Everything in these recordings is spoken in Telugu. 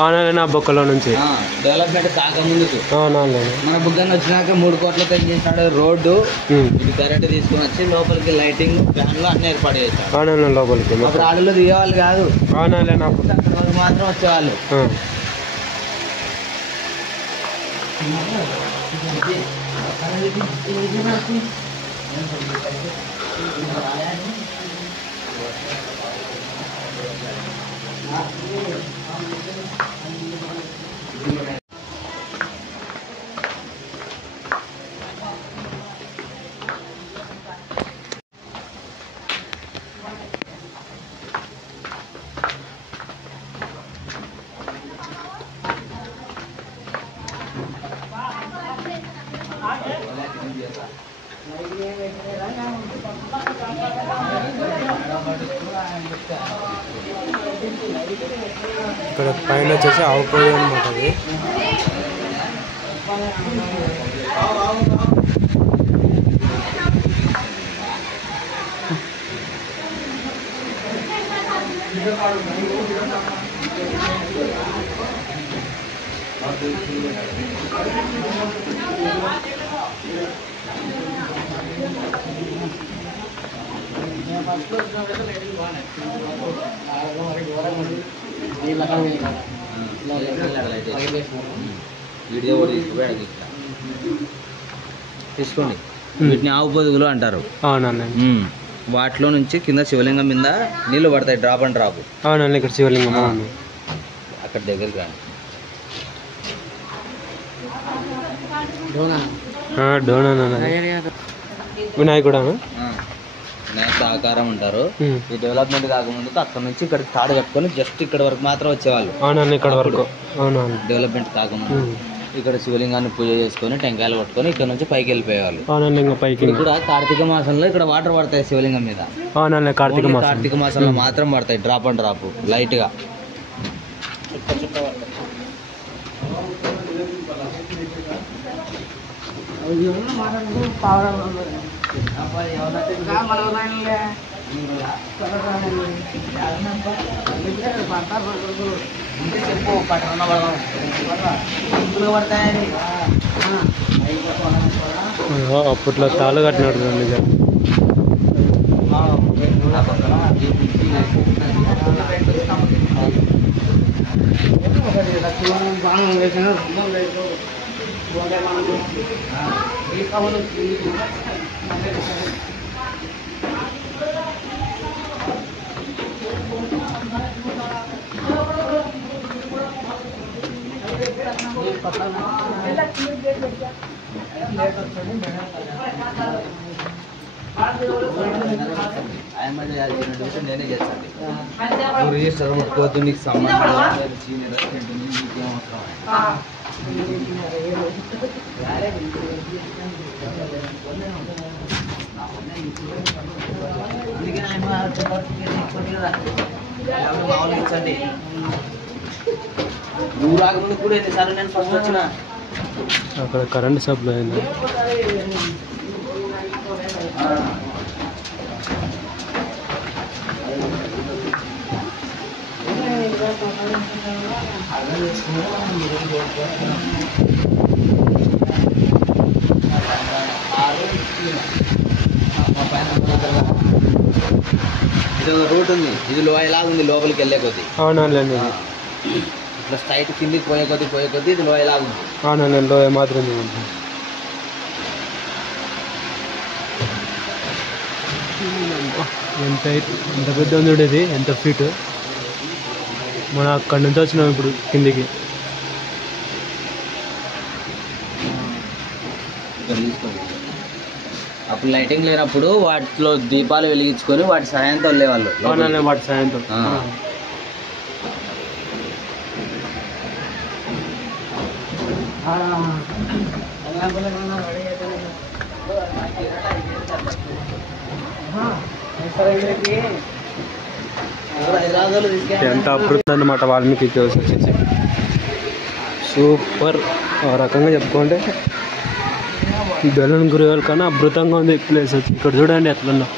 అవునా బొక్కలో నుంచి డెవలప్మెంట్ కాకముందుకు మన బుగ్గన వచ్చినాక 3 కోట్లతో చేసినాడు రోడ్డు, కరెంట్ తీసుకుని వచ్చి లోపలికి లైటింగ్ ఫ్యాన్లు అన్ని ఏర్పాటు చేశారు. అవునా లోపలికి అప్పుడు ఆడలో దిగేవాళ్ళు కాదు, అవునా మాత్రం వచ్చేవాళ్ళు. ఇక్కడ పైన వచ్చేసి ఆవు పొయ్యి అనమాట. అది తీసుకోండి, వీటిని ఆవు పొదుగులు అంటారు. వాటిలో నుంచి కింద శివలింగం మీద నీళ్లు పడతాయి, డ్రాప్ అండ్ డ్రాప్. అవునండి, ఇక్కడ శివలింగం అక్కడ దగ్గరికి రాండి. వినాయకుడు వినాయకుడు ఆకారం ఉంటారు. ఈ డెవలప్మెంట్ కాకముందు అక్కడ నుంచి ఇక్కడ తాడు కట్టుకొని జస్ట్ ఇక్కడ వరకు మాత్రం వచ్చేవాళ్ళు. అవునండి, ఇక్కడ వరకు. డెవలప్మెంట్ కాకముందు ఇక్కడ శివలింగాన్ని పూజ చేసుకొని టెంకాయలు పట్టుకొని ఇక్కడ నుంచి పైకి వెళ్ళిపోయేవాళ్ళు. అవునండి, ఇంకా పైకి కూడా కార్తీక మాసంలో ఇక్కడ వాటర్ పడతాయి శివలింగం మీద. అవునండి, కార్తీక మాసంలో మాత్రం పడతాయి, డ్రాప్ అండ్ డ్రాప్ లైట్ గా. అప్పట్లో తాళ్ళు కట్టినాడు నిజం. నేనే చేస్తాను రిజిస్టర్ పట్టుకోవద్దు, నీకు సంబంధం ఇచ్చండి. నువ్వు రాకముందు కూడా ఎన్నిసార్లు నేను ఫస్ట్ వచ్చిన అక్కడ కరెంట్ సప్లై అయింది. ఇది రూట్ ఉంది, ఇది లోయలాగా ఉంది లోపలికి వెళ్ళే కొద్ది. అవునండి, ఇట్లా స్ట్రైట్ కిందికి పోయే కొద్ది ఇది లోయలాగా ఉంది. అవునండి, లోయ మాత్రం ఉంటుంది. ఎంత పెద్ద ఉంది ఇది, ఎంత ఫీట్. మనం అక్కడి నుంచి వచ్చినాం ఇప్పుడు కిందికి. అప్పుడు లైటింగ్ లేనప్పుడు వాటిలో దీపాలు వెలిగించుకొని వాటి సాయంతో వెళ్ళేవాళ్ళు. అవునండి, వాటి సాయంతో. ఎంత అద్భుతం అన్నమాట వాల్మీకి కేవ్స్ వచ్చేసి. సూపర్ ఆ రకంగా చెప్పుకుంటే బెలూన్ గురివాల కన్నా అద్భుతంగా ఉంది ప్లేస్ వచ్చి. ఇక్కడ చూడండి ఎట్లున్నా.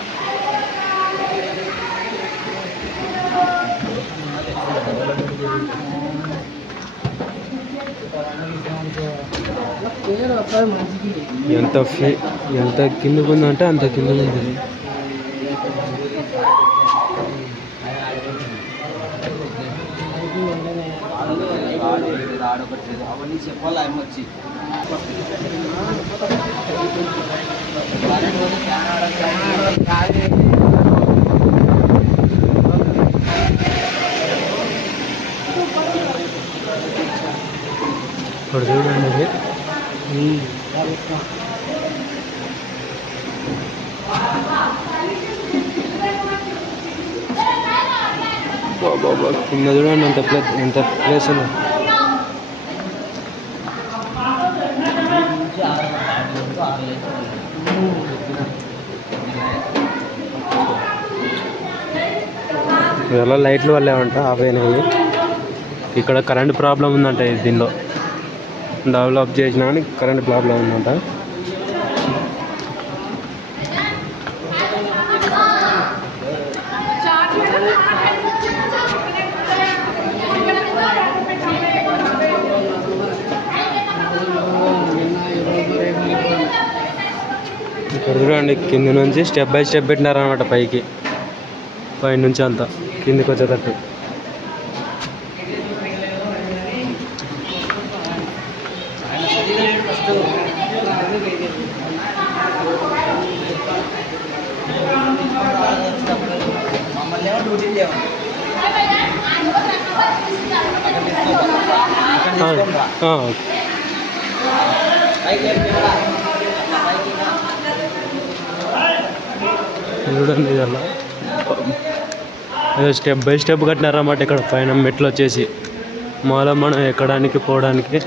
ఎంత కిందకు ఉందంటే అంత కిందకు ఉంది. అవన్నీ చెప్పాలి ఆయన వచ్చి ఇక్కడ చూడండి కింద చూడండి ఎంత ప్లేస్ ఉంది. ఇవాళ లైట్లు వల్లే అంట ఆఫ్ అయినాయి. ఇక్కడ కరెంట్ ప్రాబ్లం ఉందంట. దీనిలో డెవలప్ చేసినా కానీ కరెంట్ ప్రాబ్లం ఉందంట. ఇక్కడ చూడండి కింద నుంచి స్టెప్ బై స్టెప్ పెట్టినారనమాట పైకి. పై నుంచి అంతా కిందికి వచ్చేటట్టు. చూడండి ఇదల్లా స్టెప్ బై స్టెప్ కట్టినారన్నమాట. ఇక్కడ పైన మెట్లు వచ్చేసి మాలో మనం ఎక్కడానికి పోవడానికి.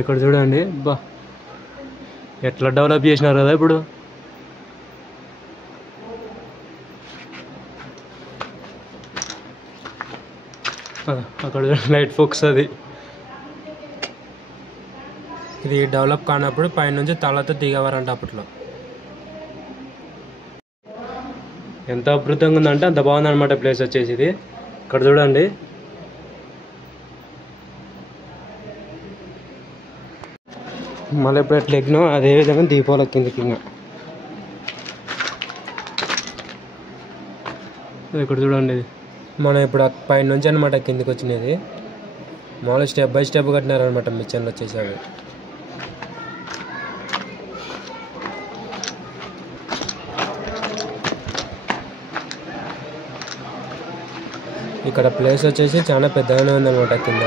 ఇక్కడ చూడండి బా ఎట్లా డెవలప్ చేసినారు కదా ఇప్పుడు. అక్కడ లైట్ ఫోక్స్ అది. ఇది డెవలప్ కానప్పుడు పైనుంచి తాళతో దిగవారంట అప్పట్లో. ఎంత అద్భుతంగా ఉందంటే అంత బాగుందన్నమాట ప్లేస్ వచ్చేసి ఇది. ఇక్కడ చూడండి మళ్ళీ ఎప్పుడు ఎట్లా ఎక్కినో అదేవిధంగా దీపావళి కిందకి. ఇక్కడ చూడండి మనం ఇప్పుడు పైన నుంచి అనమాట కిందకి వచ్చినది. మామూలు స్టెప్ బై స్టెప్ కట్టినారనమాట మిచ్చన్లు వచ్చేసి అవి. ఇక్కడ ప్లేస్ వచ్చేసి చాలా పెద్దగానే ఉందన్నమాట కింద.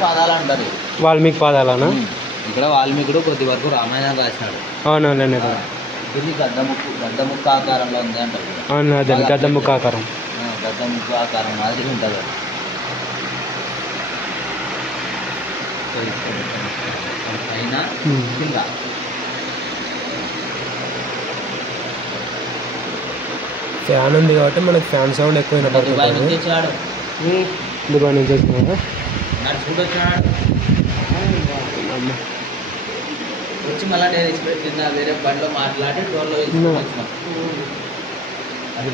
పాదాలు అంటారు. వాల్మీకి పాదాలనా? ఇక్కడ వాల్మీకుడు కొద్ది వరకు రామాయణం రాసినాడు. అవునండి. ఇది గద్దముక్క ఆకారంలో ఉంది అంటారు. అవును అదే గద్దముక్క ఆకారం. గద్దముక్క ఆకారం మాదిరి ఉంటుంది. అయినా కింద ఫ్యాన్ ఉంది కాబట్టి మనకి ఫ్యాన్ సౌండ్ ఎక్కువ దుబాయ్ నుంచి వచ్చినాడు. దుబాయ్ నుంచి వచ్చినాడు. నడుచుకుంటూ వచ్చినాడు. వచ్చి మళ్ళీ నేను ఎక్స్ప్రెస్ కింద వేరే బండిలో మాట్లాడి డోర్లో వచ్చినాం. అది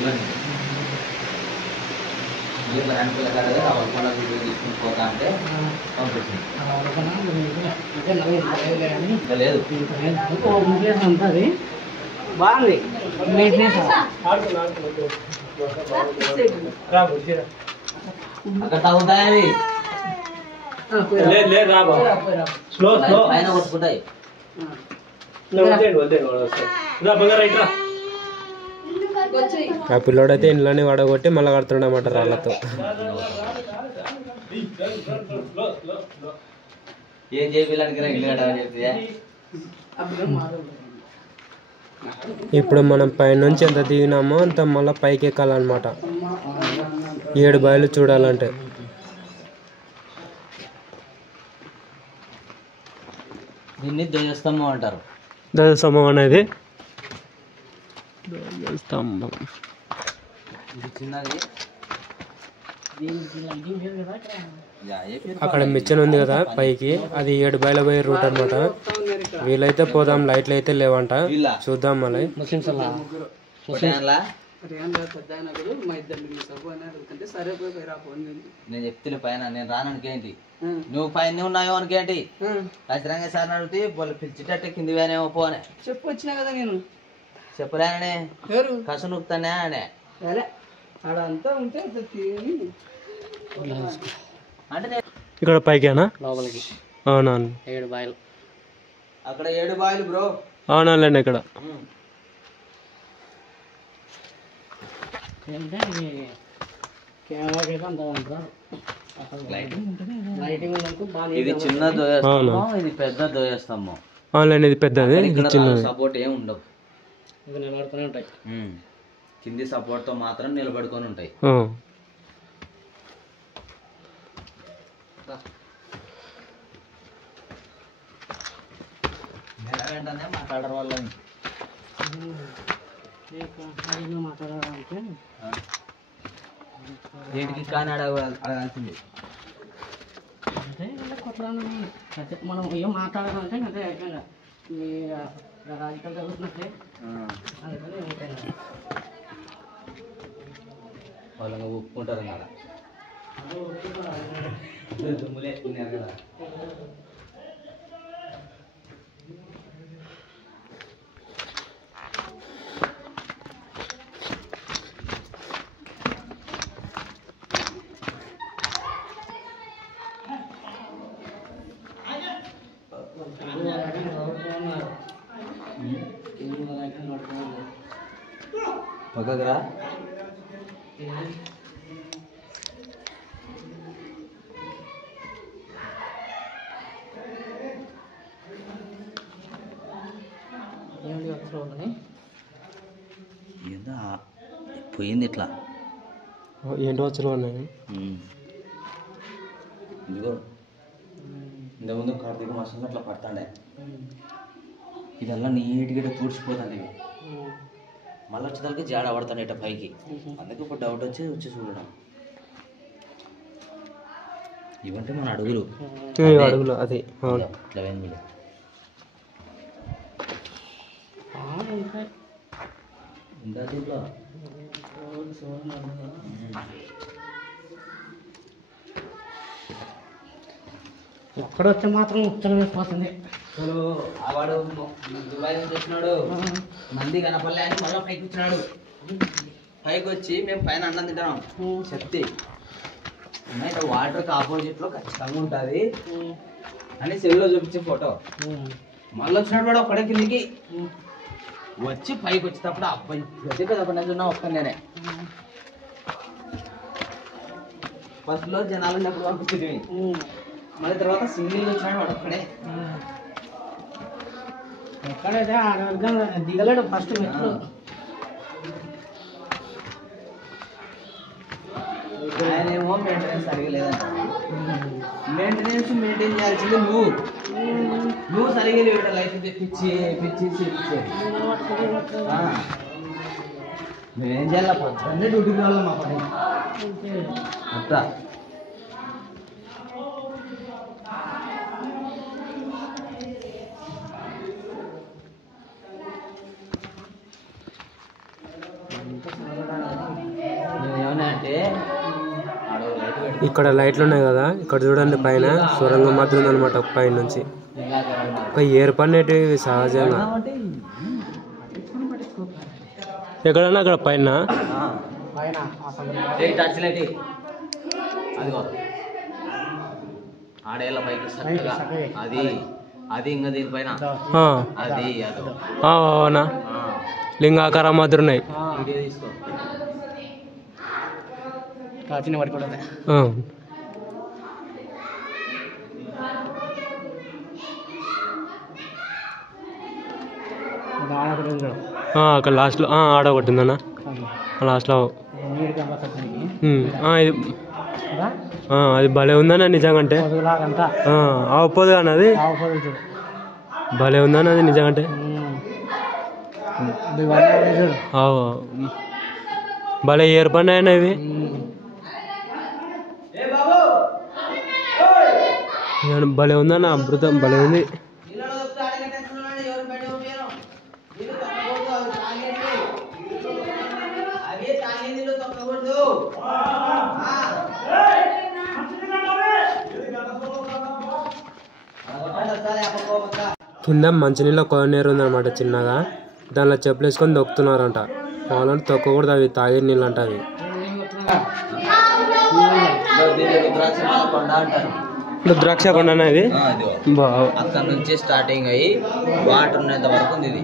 ఏ బ్రాండ్ పిల్లకాడే అవకుండా వీడియో తీసుకుని పోతా అంటే పంపించింది. ఇంకా లేదు ఉంటుంది బాగుంది నీట్నెస్. అక్కడ తగ్గుతాయి పైన కొట్టుకుంటాయి. ఆ పిల్లోడైతే ఇంట్లోనే వడగొట్టి మళ్ళీ కడుతుండమాట రాళ్ళతో. ఏం చేయాలంటే ఇల్లు కట్టాలని చెప్తే ఇప్పుడు మనం పైనుంచి ఎంత దిగినామో అంత మళ్ళీ పైకి ఎక్కాలన్నమాట 7 బయలు చూడాలంటే. దీన్ని ధ్వజస్తంభం అంటారు. ధ్వజస్తంభం అనేది ధ్వజస్తంభం ఇది చిన్నది. అక్కడ మిచ్చన్ ఉంది కదా పైకి, అది 7 బయల పోయే రూట్ అనమాట. వీలైతే పోదాం, లైట్లు అయితే లేవంట, చూద్దాం మళ్ళీ. నేను చెప్తే పైన నేను రాననుకేంటి, నువ్వు పైన ఉన్నాయో అనుకేంటి, ఖచ్చితంగా సార్ అడిగితే వాళ్ళు పిలిచేటట్టు కింది వేనేమో పోనే చెప్పు వచ్చినా కదా నేను చెప్పలేననే కసు నొక్కుతానే అనే ఆడంతా ఉంటే అంటే ఇక్కడ పైకేనా? లోపలికి అవునా? 7 బాయలు అక్కడ 7 బాయిలు బ్రో. అవునాలేండి. ఇక్కడ ఇది చిన్న ధ్వజస్తంభం, ఇది పెద్ద ధ్వజస్తంభం. అవునండి, ఇది పెద్దది, ఇది చిన్నది. సపోర్ట్ ఏమి ఉండవు, ఇవి నిలబడుతూనే ఉంటాయి. కింది సపోర్ట్ తో మాత్రం నిలబడుకొని ఉంటాయి. వెంటనే మాట్లాడరు వాళ్ళని. మాట్లాడాలంటే వీటికి కానీ అడగాల్సింది. అంటే కొట్లాడాలి, మనం ఏం మాట్లాడాలంటే అదే ఏకంగా మీ రాజకీయాలు జరుగుతున్నట్టే వాళ్ళని ఒప్పుకుంటారు కదా, దుమ్ములు వేసుకున్నారు కదా. పక్కరా ఏందో పోయింది ఇట్లా. ఏంటో వచ్చులో ఉన్నాయి. ఇదిగో ఇంతకుముందు కార్తీక మాసంలో అట్లా పడతాడే, ఇదల్లా నీట్గా తుడిచిపోతాను. ఇవి మళ్ళీ వచ్చేదానికి జాడ పడతాను ఇట్లా పైకి. అందుకే ఇప్పుడు డౌట్ వచ్చి చూడడం. ఇవంటే మన అడుగులు అడుగులు అది ఇట్లా వేయండి. ఇంకా దీంట్లో ఎక్కడొస్తే మాత్రం ఉత్తరం వేసిపోతుంది. అసలు వాడు దుబాయ్ నుంచి వచ్చినాడు, మంది కనపడలే అని మళ్ళీ పైకి వచ్చినాడు. పైకి వచ్చి మేము పైన అన్నం తింటాం చెప్తే ఇట్లా వాటర్కి ఆపోజిట్లో ఖచ్చితంగా ఉంటుంది అని సెల్లో చూపించే ఫోటో. మళ్ళీ వచ్చినాడు వాడు ఒక్కడే కిందికి వచ్చి పైకి వచ్చేటప్పుడు అబ్బాయి ప్రతి పెద్ద ఒక్క నేనే ఫస్ట్లో జనాలు ఎప్పుడు పంపించేది. మళ్ళీ తర్వాత సింగిల్ వచ్చినాడు వాడు ఒక్కడే. ఎక్కడైతే దిగలేడు ఫస్ట్ మెట్లు. ఆయన ఏమో మెయింటెనెన్స్ సరిగా లేదంట. మెయింటెనెన్స్ మెయింటైన్ చేయాల్సింది నువ్వు సరిగా లేవు. లైఫ్ తెప్పించి మేమేం చేయాలి, పొద్దున్నే డ్యూటీకి వెళ్ళాలి మా పని అంతా. నేనేమన్నా అంటే ఇక్కడ లైట్లు ఉన్నాయి కదా, ఇక్కడ చూడండి పైన సొరంగం మాత్రం ఉందన్నమాట పైన నుంచి. ఒక ఏర్పడినవి సహజంగా ఎక్కడన్నా అక్కడ పైన ఆడేళ్ళ పైకి చక్కగా అది అది ఇంకా దీనిపైన అది అవునా లింగాకారం మాత్రం ఉన్నాయి. తీసుకో చిన్న వాటి కూడా అక్కడ లాస్ట్లో ఆడ కొట్టిందన్న లాస్ట్లో. అది భలే ఉందన్న నిజంగా. అవపోదు కానీ అది భలే ఉందన్న అది నిజంగా. భలే ఏర్పడినాయన్న ఇవి. భలే ఉందన్న అమృతం భలే ఉంది. కింద మంచినీళ్ళ కొనేరు ఉందన్నమాట చిన్నగా. దానిలో చెప్పులు వేసుకొని దొక్కుతున్నారంట. వాళ్ళని తొక్కకూడదు, అవి తాగే నీళ్ళు అంట అవి. రుద్రాక్ష కొండనా ఇది? అక్కడ నుంచి స్టార్టింగ్ అయ్యి వాటర్ ఉన్నంత వరకు ఉంది ఇది.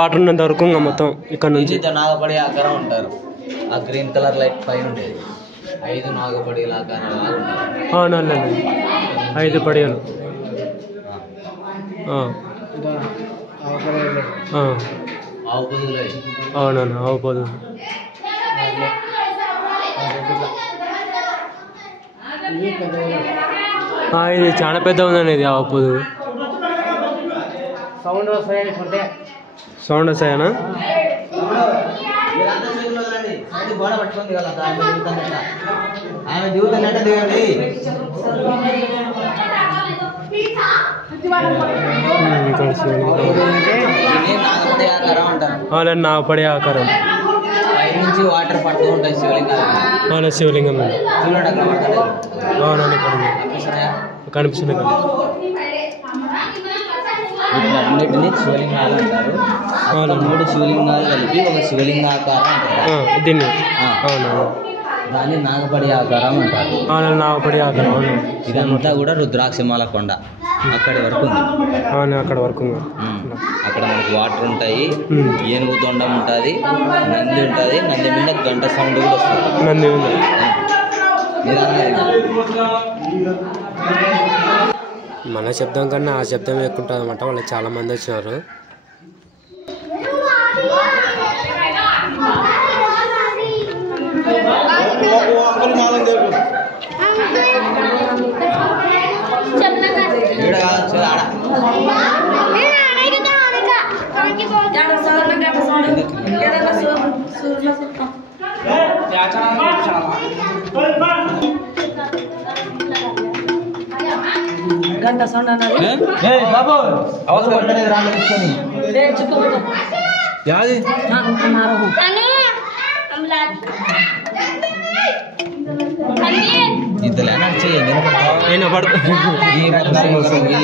వాటర్ ఉన్నంత వరకు ఇంకా మొత్తం ఇక్కడ నుంచి నాగపడి ఆకారం ఉంటారు. ఆ గ్రీన్ కలర్ లైట్ పైన ఉండేది 5 నాగపడి ఆకారం. అవునండి 5 పడియలు. అవునన్నా ఆవు పొదుగు. ఇది చాలా పెద్ద ఉందండి ఇది ఆవు పొదుగు. సౌండ్ వస్తాయనా? నాగపడే ఆకారం నుంచి వాటర్ పడుతూ ఉంటాయి శివలింగం. శివలింగం అవునండి కనిపిస్తుంది కదా. అన్నిటినీ శివలింగాలు అంటారు. 3 శివలింగాలు కలిపి ఒక శివలింగాకారం అంటారు దీన్ని. దాన్ని నాగపడి ఆకారం అంటారు. నాగపడి ఆకారం. ఇదంతా కూడా రుద్రాక్షమాల కొండ అక్కడి వరకు ఉంది. అక్కడ వరకు అక్కడ మనకు వాటర్ ఉంటాయి, ఏనుగు తొండం ఉంటుంది, నంది ఉంటుంది, నంది మీద గంట సౌండ్ కూడా వస్తుంది. నంది ఉంది. మన శబ్దం కన్నా ఆ శబ్దం ఎక్కువ ఉంటుంది అనమాట. వాళ్ళకి చాలా మంది వచ్చినారు. గంట సౌండ్ అన్నది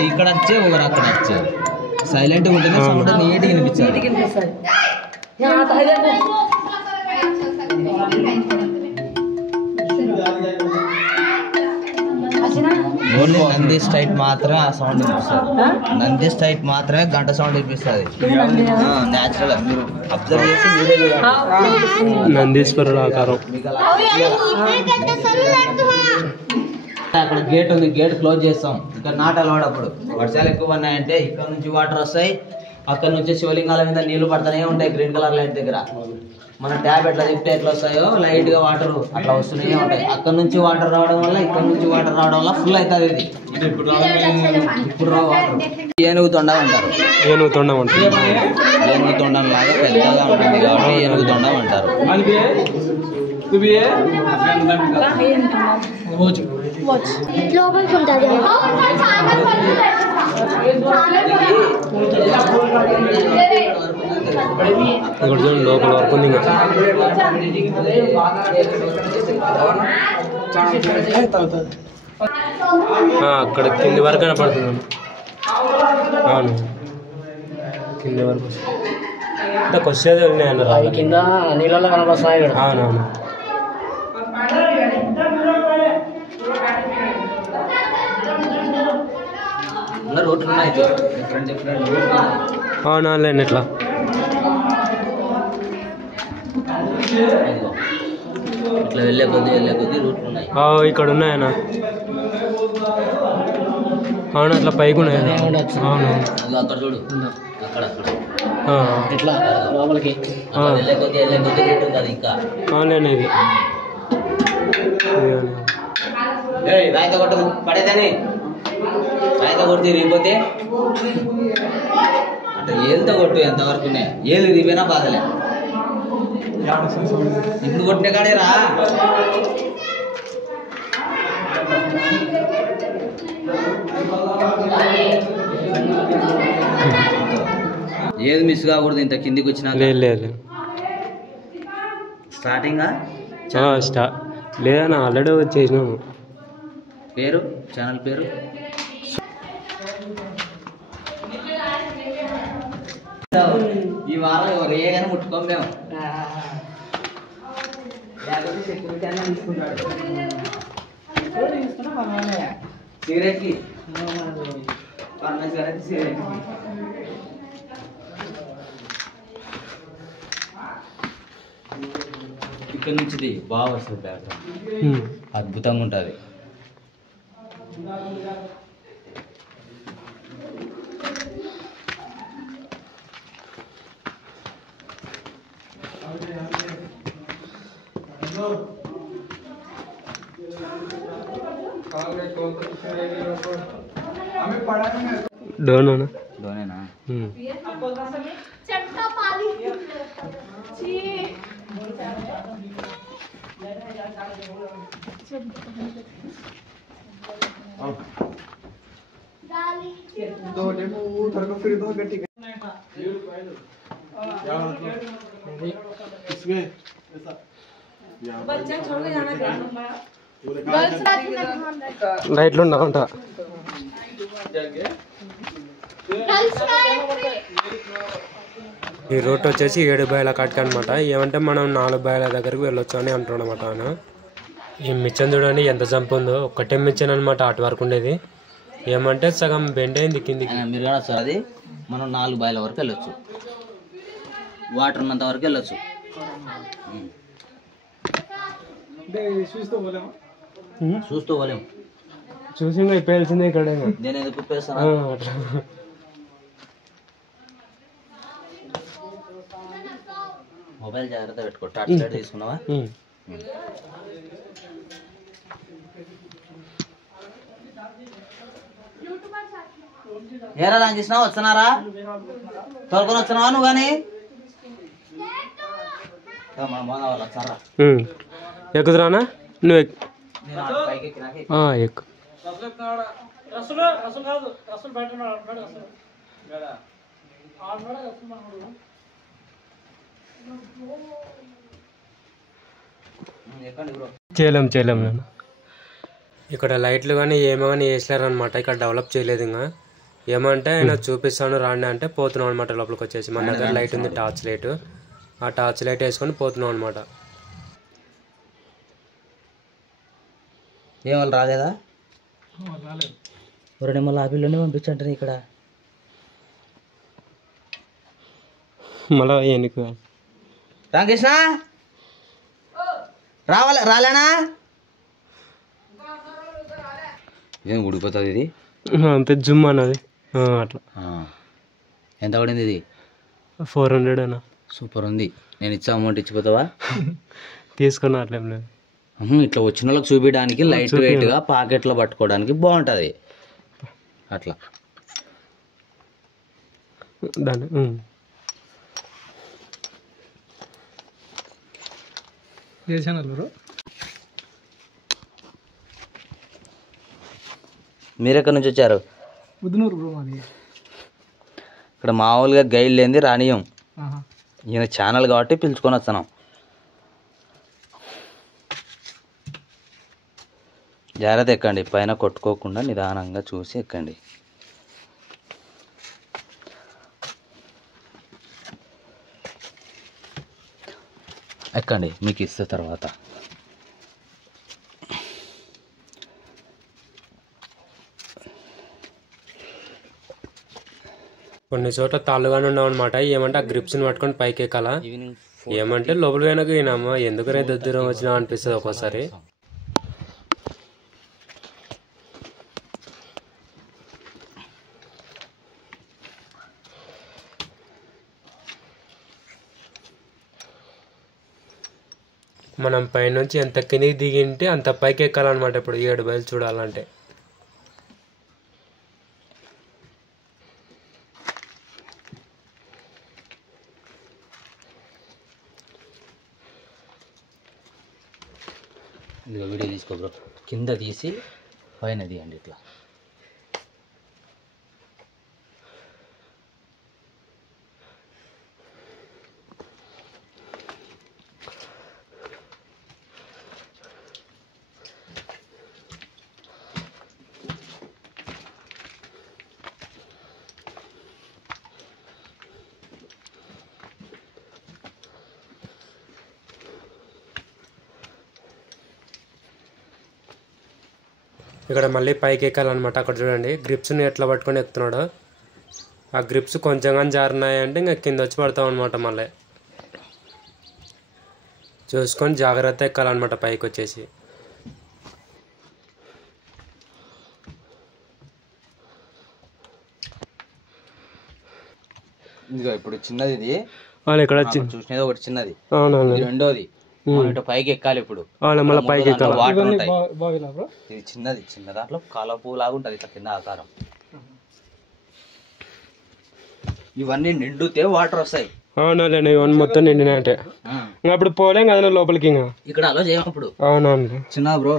ఇక్కడ వచ్చే ఒకరు అక్కడ వచ్చే సైలెంట్ గా ఉంటుంది. సౌండ్ నీట్ వినిపించాలి. ఓన్లీ నంది స్ట్రైట్ మాత్రమే ఆ సౌండ్ వినిపిస్తుంది. నంది స్ట్రైట్ మాత్రమే గంట సౌండ్ వినిపిస్తుంది. న్యాచురల్ మీరు అబ్జర్వ్ చేసి నందీశ్వరుడు ఆకారం. అక్కడ గేట్ ఉంది, గేట్ క్లోజ్ చేస్తాం. ఇక్కడ నాటలు వాడప్పుడు వర్షాలు ఎక్కువ ఉన్నాయంటే ఇక్కడ నుంచి వాటర్ వస్తాయి, అక్కడ నుంచి శివలింగాల మీద నీళ్లు పడుతూనే ఉంటాయి. గ్రీన్ కలర్ లైట్ దగ్గర మన ట్యాప్ ఎట్లా తిప్పితే ఎట్లా వస్తాయో లైట్ గా వాటర్ అట్లా వస్తూనే ఉంటాయి. అక్కడ నుంచి వాటర్ రావడం వల్ల ఇక్కడ నుంచి వాటర్ రావడం వల్ల ఫుల్ అవుతుంది. ఇది ఇప్పుడు ఏనుగు తొండం అంటారు. ఏనుగు తొండం అంటారు. ఏనుగు తొండం లాగా పెద్దగా ఉంటుంది కాబట్టి ఏనుగు తొండం అంటారు. లోపల వరకు ఉంది. అక్కడ కింది వరకు కనపడుతుంది. అవును కింది వరకు ఇంతకు వచ్చేది ఉన్నాయన్నారు కింద నీళ్ళలో కనపడుతున్నాయి. అవునవును. రోడ్లు ఉన్నాయి డిఫరెంట్ డిఫరెంట్ అవునా ఇట్లా ఇట్లా వెళ్ళే కొద్ది రూట్లు ఉన్నాయి. ఇక్కడ ఉన్నాయన్నా. అవును అట్లా పైకి ఉన్నాయి. అవును అక్కడ చూడు అక్కడ ఇట్లా లోపలికి వెళ్ళే కొద్ది రూట్ ఉంది అది ఇంకా. అవునండి ఇది రాయిత కొట్టదు పడేదని రాయిత కొడితే ఇరిగిపోతే అంటే ఏళ్ళతో కొట్టు ఎంతవరకు ఏళ్ళు ఇరిగిపోయినా బాధలే. ఇప్పుడు కొట్టిన కాడే రా. ఏది మిస్ కాకూడదు ఇంత కిందికి వచ్చినా. లేదు స్టార్టింగ్ లేదన్నా ఆల్రెడీ వచ్చేసినాము. పేరు ఛానల్ పేరు ఈ వారం ఎవరు ఏగానే ముట్టుకోం మేము. సెక్యూరిటీ అన్న తీసుకుంటాడు సిగరెట్కి సిగరెట్. ఇక్కడ నుంచి బాగా వస్తుంది బ్యాగ్ అద్భుతంగా ఉంటుంది. డోనేనా లైట్లు ఉండవంట. ఈ రూట్ వచ్చేసి 7 బయల కట్క అనమాట. ఏమంటే మనం 4 బయల దగ్గరికి వెళ్ళొచ్చు అని అంటున్నాడు అనమాట ఆయన. ఈ మిచ్చన్ చూడండి ఎంత జంప్ ఉందో. ఒక్కటే మిచ్చన్ అనమాట అటు వరకు ఉండేది. ఏమంటే సగం బెండ్ అయింది కిందికి. మీరు కూడా సార్ అది మనం 4 బయల వరకు వెళ్ళొచ్చు. వాటర్ ఉన్నంత వరకు వెళ్ళొచ్చు. చూస్తూ పోలేము. చూసింది అయిపోయాల్సిందే ఇక్కడ. నేను ఎందుకు కుప్పేస్తాను. మొబైల్ జాగ్రత్త పెట్టుకో. టార్చ్ లైట్ తీసుకున్నావా? ఏరా రాంకృష్ణ వస్తున్నారా? తోలుకొని వచ్చినావా నువ్వు కానీ? ఎక్కుదురానా నువ్వు? ఎక్కు. చేయలేం నేను. ఇక్కడ లైట్లు కానీ ఏమో కానీ వేసలేరనమాట. ఇక్కడ డెవలప్ చేయలేదు. ఇంకా ఏమంటే ఆయన చూపిస్తాను రాండి అంటే పోతున్నాం అనమాట లోపలికి వచ్చేసి. మన దగ్గర లైట్ ఉంది, టార్చ్ లైట్. ఆ టార్చ్ లైట్ వేసుకొని పోతున్నాం అనమాట. ఏమన్నా రాలేదా? మళ్ళీ ఆపిల్లోనే పంపించండి ఇక్కడ. మళ్ళా ఎందుకు రామకృష్ణ రాలేనా? ఏం ఉడిపోతుంది ఇది అంతే జుమ్ అన్నది. అట్లా ఎంత పడింది ఇది? 400 అన్న. సూపర్ ఉంది. నేను ఇచ్చా అమౌంట్ ఇచ్చిపోతావా? తీసుకున్నా అట్లేం లేదు. ఇట్లా వచ్చిన వాళ్ళకి చూపించడానికి లైట్ వెయిట్గా పాకెట్లో పట్టుకోవడానికి బాగుంటుంది అట్లా. దాన్ని మీరెక్కడి నుంచి వచ్చారు? ఇక్కడ మామూలుగా గైడ్ లేనిది రానియం. ఈయన ఛానల్ కాబట్టి పిలుచుకొని వస్తున్నాం. జాగ్రత్త ఎక్కండి, పైన కొట్టుకోకుండా నిదానంగా చూసి ఎక్కండి. ఎక్కండి, మీకు ఇస్తే తర్వాత. కొన్ని చోట్ల తాళ్ళుగానే ఉన్నాం అనమాట. ఏమంటే ఆ గ్రిప్స్ని పట్టుకొని పైకి ఎక్కాలా. ఏమంటే లోపల వెనక ఈయనమ్మ ఎందుకనే దూరం వచ్చినా అనిపిస్తుంది ఒక్కోసారి. మనం పైనుంచి ఎంత కిందికి దిగింటే అంత పైకి ఎక్కాలన్నమాట. ఇప్పుడు 7 మైళ్ళు చూడాలంటే. ఇదిగో వీడియో తీసుకో బ్రో, కింద తీసి పైన తీయండి ఇట్లా. ఇక్కడ మళ్ళీ పైకి ఎక్కాలన్నమాట. అక్కడ చూడండి గ్రిప్స్ని ఎట్లా పట్టుకొని ఎక్కుతున్నాడు. ఆ గ్రిప్స్ కొంచెం కానీ జారినాయంటే ఇంకా కింద వచ్చి పడతాం అనమాట. మళ్ళీ చూసుకొని జాగ్రత్త ఎక్కాలన్నమాట పైకి వచ్చేసి. ఇదిగో ఇప్పుడు చిన్నది ఇది ఇక్కడ చూసినది ఒకటి చిన్నది, అవునవును, ఇది రెండోది. ఇటు పైకి ఎక్కాలి ఇప్పుడు. మళ్ళీ పైకి ఎక్కాలి. వాటర్ ఉంటాయి. ఇది చిన్నది, చిన్న దాంట్లో కాలువ పువ్వు లాగా ఉంటుంది ఇట్లా కింద ఆకారం. ఇవన్నీ నిండితే వాటర్ వస్తాయి. అవునండి, ఇవన్నీ మొత్తం నిండినా అంటే ఇంకా అప్పుడు పోలేం కదా లోపలికి. ఇంకా ఇక్కడ అలా చేయం ఇప్పుడు. అవునండి చిన్న బ్రో,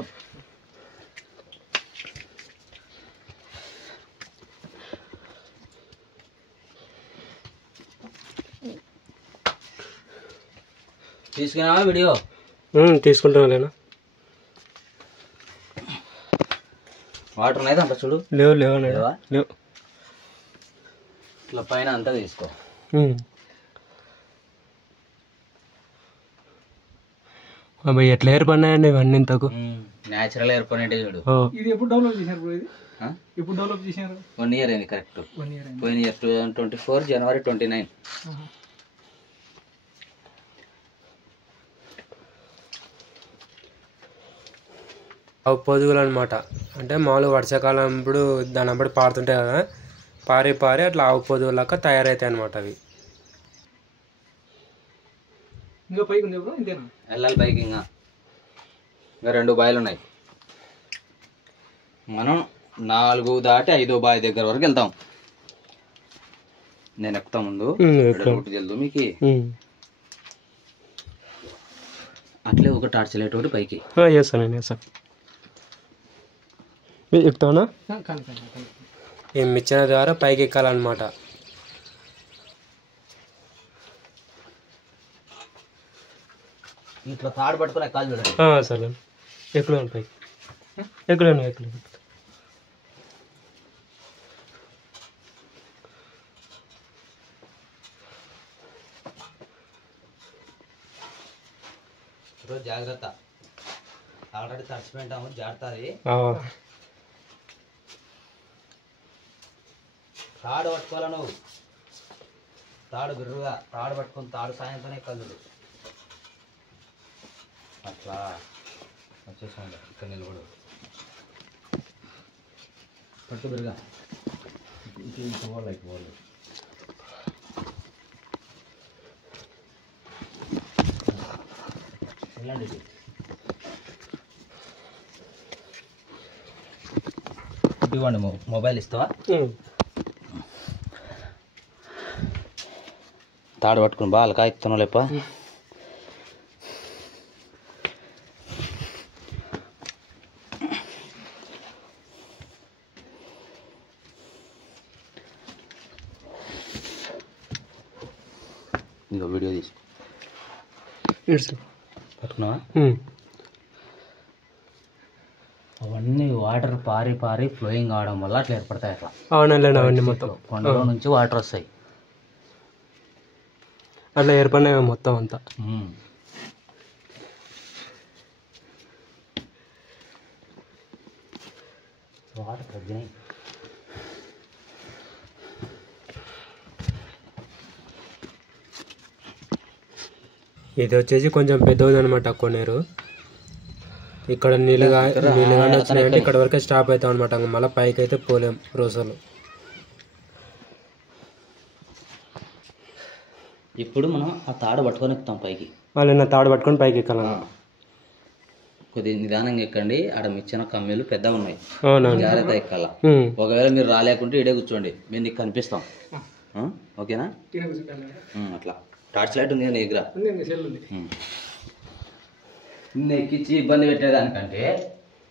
తీసుకున్నావా వీడియో? తీసుకుంటాను. వాటర్ ఉన్నాయి దాంట్లో చూడు. లేవు లేవా? లేవు. ఇట్లా పైన అంతా తీసుకో. అబ్బాయి ఎట్లా ఏర్పడినాయండి ఇవన్నీ ఇంతకు? న్యాచురల్ ఏర్పడినట్టే చూడు. ఇది ఎప్పుడు డెవలప్ చేశారు బ్రో? ఇది ఎప్పుడు డెవలప్ చేశారు? 1 ఇయర్ అయింది కరెక్ట్. 1 ఇయర్ అయింది. పోయిన ఇయర్ 2024 జనవరి 29. అవి పొదుగులు అనమాట. అంటే మామూలుగా వర్షాకాలం ఇప్పుడు దాని అప్పుడు పారుతుంటాయి కదా, పారి పారి అట్లా ఆవు పొదుగులాగా తయారవుతాయి అనమాట అవి. ఇంకా పైకి ఉంది బ్రో, ఇంతేనా? వెళ్ళాలి పైకి. ఇంకా 2 బాయిలు ఉన్నాయి. మనం 4 దాటి 5వ బావి దగ్గర వరకు వెళ్తాం. నేను ఎక్కుతా ముందు, రూట్ తెలుదు మీకు. అట్లే ఒక టార్చ్ లైట్ ఒకటి పైకి వేస్తానండి. ఎక్కుతావునా? ఈ మిచ్చిన ద్వారా పైకి ఎక్కాలన్నమాట. ఇట్లా తాడు పట్టుకుని ఎక్కాలి చూడండి. సరే ఎక్కులేను పైకి, ఎక్కులేను. జాగ్రత్త, ఆల్రెడీ తడిచిపోయింటాము, జాగ్రత్త. తాడు పట్టుకోవాలా నువ్వు, తాడు బిర్రుగా తాడు పట్టుకొని తాడు సాయంతోనే కళ్ళు అట్లా వచ్చేసాడు. ఇక్కడ నిలబడు, పట్టు బిర్రుగా. పోవాలి వెళ్ళండి. ఇవ్వండి, మొబైల్ ఇస్తావా? తాడు పట్టుకుని బాగా కాయిస్తున్నా లేప. ఇంకో వీడియో తీసుకో. పట్టుకున్నావా? ఇవన్నీ వాటర్ పారి పారి ఫ్లోయింగ్ కావడం వల్ల అట్లా ఏర్పడతాయి అట్లా. అవునండి అవన్నీ మొత్తం కొండలో నుంచి వాటర్ వస్తాయి అట్లా ఏర్పడినాయి మొత్తం అంతా. వాటర్ తగ్గినాయి. ఇది వచ్చేసి కొంచెం పెద్దది అనమాట కొనేరు. ఇక్కడ నీళ్ళు కానీ వచ్చినాయంటే ఇక్కడ వరకే స్టాప్ అవుతాం అనమాట. మళ్ళీ పైకి అయితే పోలేం రోజులు. ఇప్పుడు మనం ఆ తాడు పట్టుకొని ఎక్కుతాం పైకి. వాళ్ళు తాడు పట్టుకొని పైకి ఎక్కాలి. కొద్దిగా నిదానంగా ఎక్కండి. ఆడ మిచ్చిన కమ్మీలు పెద్దగా ఉన్నాయి, అవునండి, జాగ్రత్త ఎక్కాల. ఒకవేళ మీరు రాలేకుంటే ఇడే కూర్చోండి, మేము నీకు కనిపిస్తాం. ఓకేనా? అట్లా టార్చ్ లైట్ ఉంది నీ దగ్గర. నిన్ను ఎక్కించి ఇబ్బంది పెట్టేదానికంటే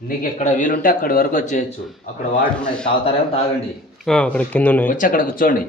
నీకు ఎక్కడ వీలుంటే అక్కడి వరకు వచ్చేయచ్చు. అక్కడ వాటర్ ఉన్నాయి, తాగుతారేమో తాగండి. అక్కడ కింద ఉన్నాయి, వచ్చి అక్కడ కూర్చోండి.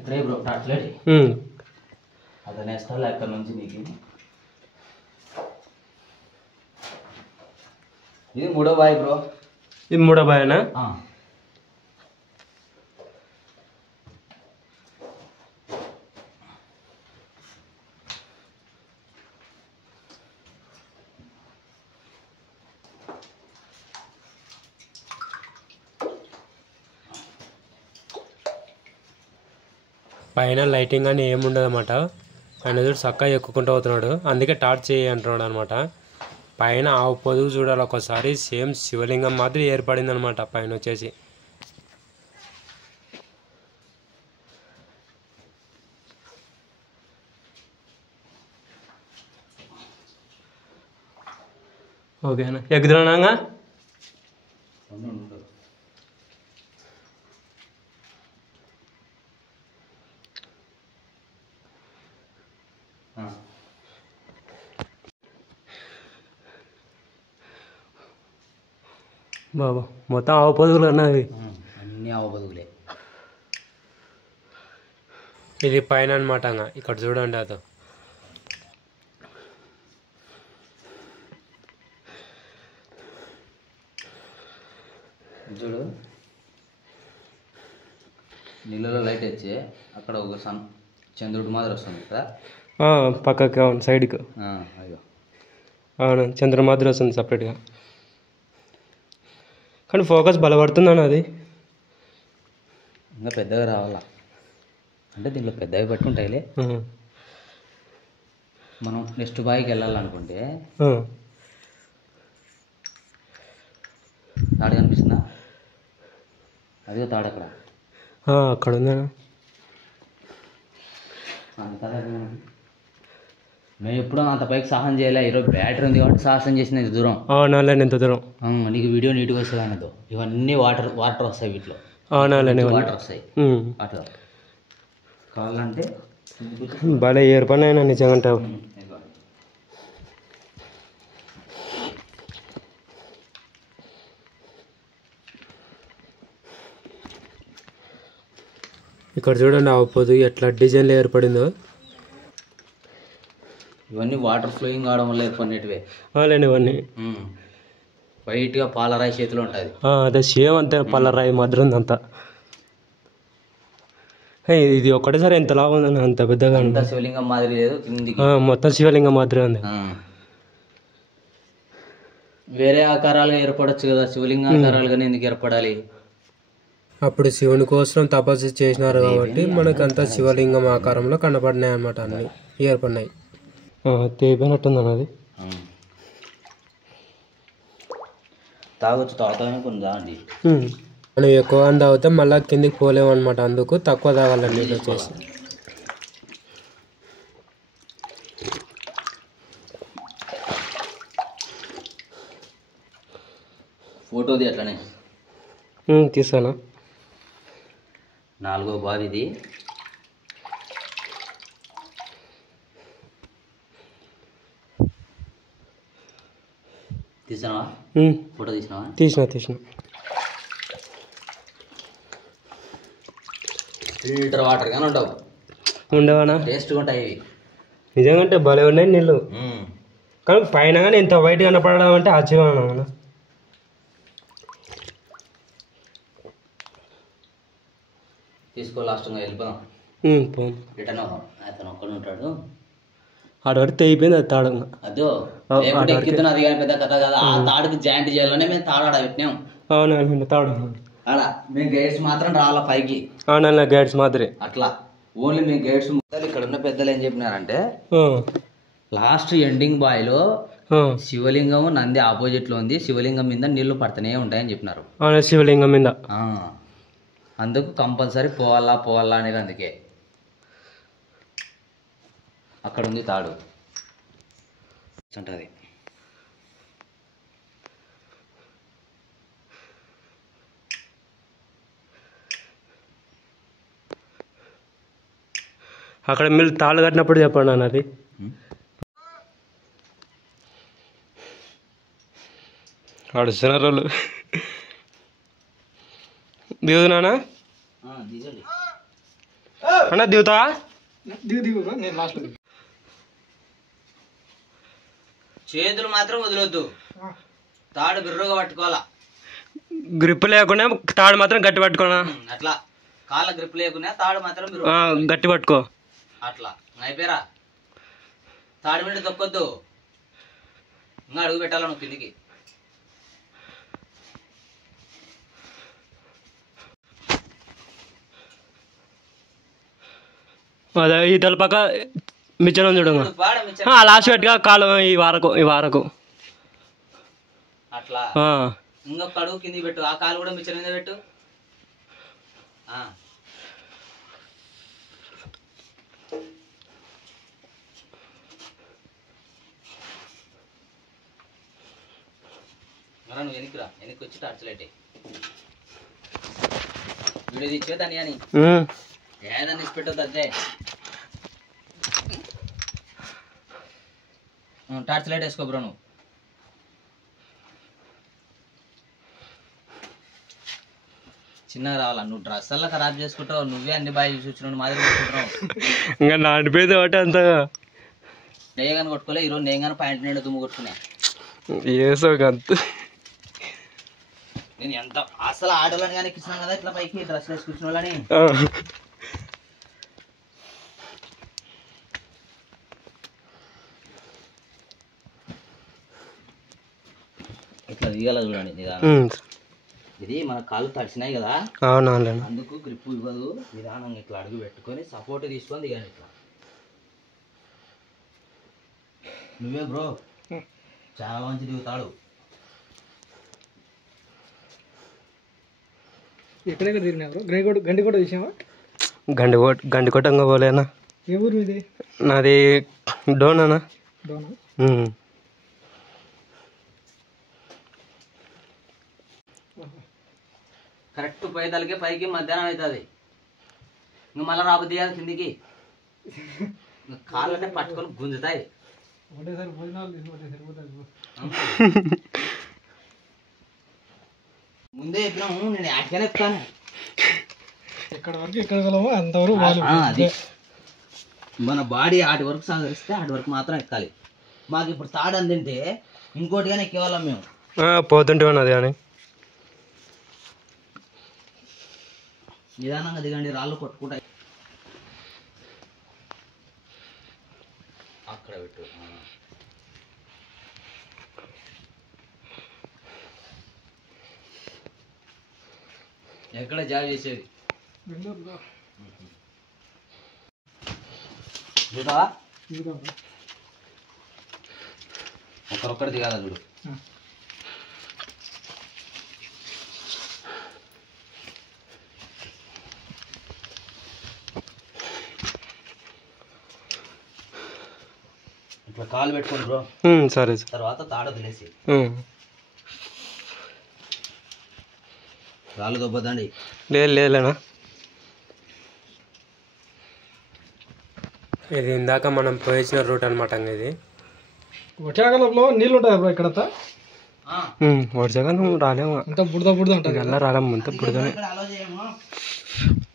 ఇక్కడే బ్రో టార్చ్ లైట్ అతనే వేస్తా అక్కడ నుంచి నీకు. ఇది 3వ బాయ్ బ్రో. ఇది 3వ బాయేనా? పైన లైటింగ్ అని ఏముండదు అనమాట. ఆయన చూడు చక్కగా ఎక్కుకుంటూ అవుతున్నాడు, అందుకే టార్చ్ చేయి అంటున్నాడు అనమాట. పైన ఆవు పొదుగు చూడాలి ఒకసారి, సేమ్ శివలింగం మాదిరి ఏర్పడింది అనమాట పైన వచ్చేసి. ఓకేనా? ఎక్కుతున్నాగా బాబా, మొత్తం ఆవు పొదుగులు అన్నది, అన్నీ ఆవు పొదుగులే. ఇది పైన అనమాట. ఇక్కడ చూడండి అదో చూడు, నీళ్ళలో లైట్ వచ్చి అక్కడ ఒక చంద్రుడి మాదిరి వస్తుంది కదా పక్కకి. అవును, సైడ్కి. అయ్యో అవును, చంద్రుడి మాదిరి వస్తుంది సపరేట్గా. కానీ ఫోకస్ బలపడుతుంది అన్న అది. ఇంకా పెద్దగా రావాలా అంటే దీంట్లో పెద్దవి పట్టుకుంటాయిలే. మనం నెక్స్ట్ బాయికి వెళ్ళాలనుకుంటే తాడు కనిపిస్తుందా? అదే తాడు అక్కడ అక్కడ ఉందా? మేము ఎప్పుడూ అంత పైకి సాహసం చేయలే. ఈరోజు బ్యాటరీ ఉంది కాబట్టి సాహసం చేసిన ఇంత దూరం. అవునా, ఎంత దూరం? నీకు వీడియో నీట్గా వస్తుంది అన్నదో. ఇవన్నీ వాటర్ వస్తాయి వీటిలో. అవునా, వాటర్ వస్తాయి వాటర్. కావాలంటే భలే ఏర్పడినా నిజంగా. ఇక్కడ చూడండి ఆవు పొదుగు ఎట్లా డిజైన్లో ఏర్పడిందో. ఇవన్నీ వాటర్ ఫ్లోయింగ్ కావడం వల్ల ఏర్పడినటివే. ఇవన్నీ వైట్గా పాలరాయి చేతిలో ఉంటుంది. అదే సేమ్ అంతే, పల్లరాయి మాదిరి ఉంది అంతా. ఇది ఒక్కటేసారి ఎంత లాభం ఉందని అంత పెద్దగా అంత శివలింగం మాదిరి లేదు, కిందికి మొత్తం శివలింగం మాదిరి ఉంది. వేరే ఆకారాలుగా ఏర్పడచ్చు కదా, శివలింగ ఆకారాలుగానే ఎందుకు ఏర్పడాలి? అప్పుడు శివుని కోసం తపస్సు చేసినారు కాబట్టి మనకంతా శివలింగం ఆకారంలో కనపడినాయి అన్నమాట. అన్ని ఏర్పడినాయి. తేపోయినట్టుంది అన్నది. తాగొచ్చు, తాగుతానే కొందా అండి. మనం ఎక్కువ తాగితే మళ్ళీ కిందికి పోలేము అనమాట. అందుకు తక్కువ తాగాలండి నీళ్ళు వచ్చేసి. ఫోటోది అట్లనే తీసానా 4వ బావిది. తీసినావా? ఫోటో తీసినావా? తీసిన ఫిల్టర్ వాటర్ కానీ ఉండవు, ఉండవనా? టేస్ట్గా ఉంటాయి ఇవి. నిజంగా అంటే భలే ఉన్నాయి నీళ్ళు. కానీ పైన కానీ ఇంత వైట్ కనపడడం అంటే ఆశ్చర్యం అన్న. తీసుకో, లాస్ట్గా వెళ్ళిపోదాం. రిటర్న్ అవుదాం. అతను ఒక్కడు ఉంటాడు, ఆడ వరకు తెగిపోయింది అది తాడంగా. అదో ఎక్కిద్దాం. అది కానీ పెద్ద కథ కదా. ఆ తాడుకి జాయింట్ చేయాలనే మేము తాడు ఆడ పెట్టినాం. అవునా తాడు ఆడ మేము గైడ్స్ మాత్రం రాళ్ళ పైకి. అవునా గైడ్స్ మాదిరి అట్లా ఓన్లీ మేము గైడ్స్. ఇక్కడ ఉన్న పెద్దలు ఏం చెప్పినారంటే లాస్ట్ ఎండింగ్ బాయ్లో శివలింగం నంది ఆపోజిట్ లో ఉంది, శివలింగం మీద నీళ్లు పడుతూనే ఉంటాయని చెప్పినారు. శివలింగం మీద అందుకు కంపల్సరీ పోవాలా అనేది. అందుకే అక్కడ ఉంది తాడు ఉంటుంది. అక్కడ మీరు తాళ్ళు కట్టినప్పుడు చెప్పండి అన్న. అది ఆడుస్తున్నారు వాళ్ళు. దిగుతున్నానా అన్న? దిగుతావా? దిగు నేను లాస్ట్లో దిగు. చేతులు మాత్రం వదిలొద్దు, తాడు బిర్రుగా పట్టుకోవాలా. గ్రిప్ లేకుండా తాడు మాత్రం గట్టి పట్టుకోనా? అట్లా కాళ్ళ గ్రిప్ లేకుండా తాడు మాత్రం గట్టి పట్టుకో. అట్లా అయిపోయారా? తాడు మీద తొక్కొద్దు, ఇంకా అడుగు పెట్టాల నువ్వు కిందికి. అదే ఈ తలపక్క మిచ్చనం చూడు, లాస్ట్ పెట్టుగా కాలు ఈ వారకు అట్లా. ఇంకొక అడుగు కిందికి పెట్టు, ఆ కాలు కూడా మిచ్చన మీద పెట్టు. నువ్వు వెనక్కి వచ్చి టార్చ్ లైట్ వీడియో తెచ్చే దాన్ని అని ఏదాన్ని ఇచ్చి పెట్టద్దు. అదే టార్చ్ లైట్ వేసుకో బ్రో. నువ్వు చిన్నగా రావాలా, నువ్వు డ్రెస్ అలా ఖరాబ్ చేసుకుంటావు. నువ్వే అన్ని బాగా చూసి వచ్చినావు, మాదిరి కొట్టుకుంటున్నావు. ఇంకా నాటిపోయింది ఒకటి అంతగా. నేను కానీ కొట్టుకోలే ఈరోజు, నేను కానీ పాయింట్ నిండా దుమ్ము కొట్టుకున్నా. నేను ఎంత అసలు ఆడోళ్ళని కానీ ఎక్కించినాను కదా ఇట్లా పైకి డ్రెస్ వేసుకొచ్చిన వాళ్ళని. ఇట్లా దిగాల చూడండి నిదానం. ఇది మన కాళ్ళు తడిచినాయి కదా, అందుకు గ్రిప్ ఇవ్వదు. నిదానంగా ఇట్లా అడుగు పెట్టుకొని సపోర్ట్ తీసుకొని దిగాను. ఇట్లా నువ్వే బ్రో చాలా మంచి దిగుతాడు. ఎక్కడెక్కడ తిరిగినా బ్రో? గండికోట చూసావా? గండికోటంగా పోలేనా? ఏ ఊరు మీది? నాది డోనా. కరెక్ట్ పోయేదానికి పైకి మధ్యాహ్నం అవుతుంది. ఇంకా మళ్ళీ రాబోద్ది కదా కిందికి. కాళ్ళు అంటే పట్టుకొని గుంజుతాయి. ఒకటేసారి భోజనాలు తీసుకుంటే సరిపోతుంది. ముందే చెప్పినాము, నేను యాక్షన్ ఎక్కుతాను. ఎక్కడ వరకు ఎక్కగలమో అంతవరకు అది మన బాడీ ఆటి వరకు సహకరిస్తే ఆటి వరకు మాత్రం ఎక్కాలి. మాకు ఇప్పుడు తాడు అందింటే ఇంకోటి కానీ ఎక్కేవాళ్ళం మేము. పోతుంటే ఉన్నది కానీ నిదానంగా దిగండి, రాళ్ళు కొట్టుకుంటాయి. అక్కడ పెట్టు. ఎక్కడ జాబ్ చేసేది చూడవా? ఒకరొక్కడు దిగాల చూడు. ఇట్లా కాలు పెట్టుకోండి బ్రో. సరే. తర్వాత తాడు వదిలేసి రాళ్ళు దొబ్బదండి. లేదు లేదన్నా, ఇది ఇందాక మనం పోయించిన రూట్ అనమాట. ఇది వర్షాకాలంలో నీళ్ళు ఉంటాయి బ్రో ఇక్కడంతా. వర్షాకాలం రాలేము, అంతా బుడద బుడద ఉంటుంది. నెల రాలేము, అంతా బుడదనే.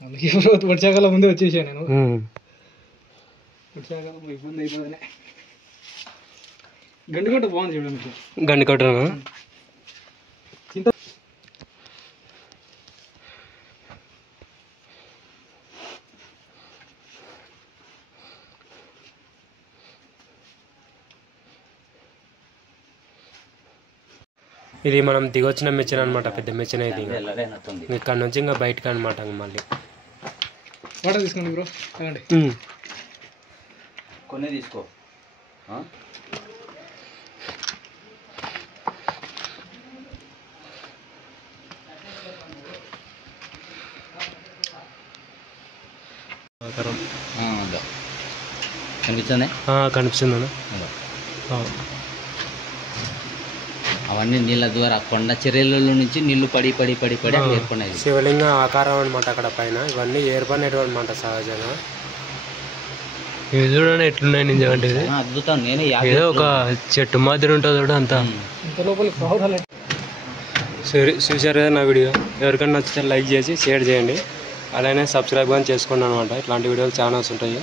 అందుకే బ్రో వర్షాకాలం ముందే వచ్చేసాను నేను. వర్షాకాలం ఇబ్బంది అవుతుందనే. గండికోట బాగుంది చూడండి. గండికోటనా? ఇది మనం దిగొచ్చిన మెచ్చిన అనమాట, పెద్ద మెచ్చిన. ఇది ఇక్కడ నుంచి ఇంకా బయటకు అనమాట. మళ్ళీ వాటర్ తీసుకోండి బ్రో. తాగండి. కొన్ని తీసుకో. కనిపించండి. కనిపిస్తుంది. అవన్నీ నీళ్ళ ద్వారా కొండ చర్యల నుంచి నీళ్లు పడి పడి పడి పడి ఏర్పడినాయి. శివలింగ ఆకారం అనమాట అక్కడ పైన. ఇవన్నీ ఏర్పడినట్టు అనమాట సహజంగా. ఇది చూడండి ఎట్లున్నాయి నిజంగా. ఇది అద్భుతం. నేనే ఏదో ఒక చెట్టు మాదిరి ఉంటుంది చూడ అంతా. చూసారు కదా నా వీడియో. ఎవరికైనా నచ్చితే లైక్ చేసి షేర్ చేయండి. అలానే సబ్స్క్రైబ్ కానీ చేసుకోండి అనమాట. ఇట్లాంటి వీడియోలు చాలా ఉంటాయి.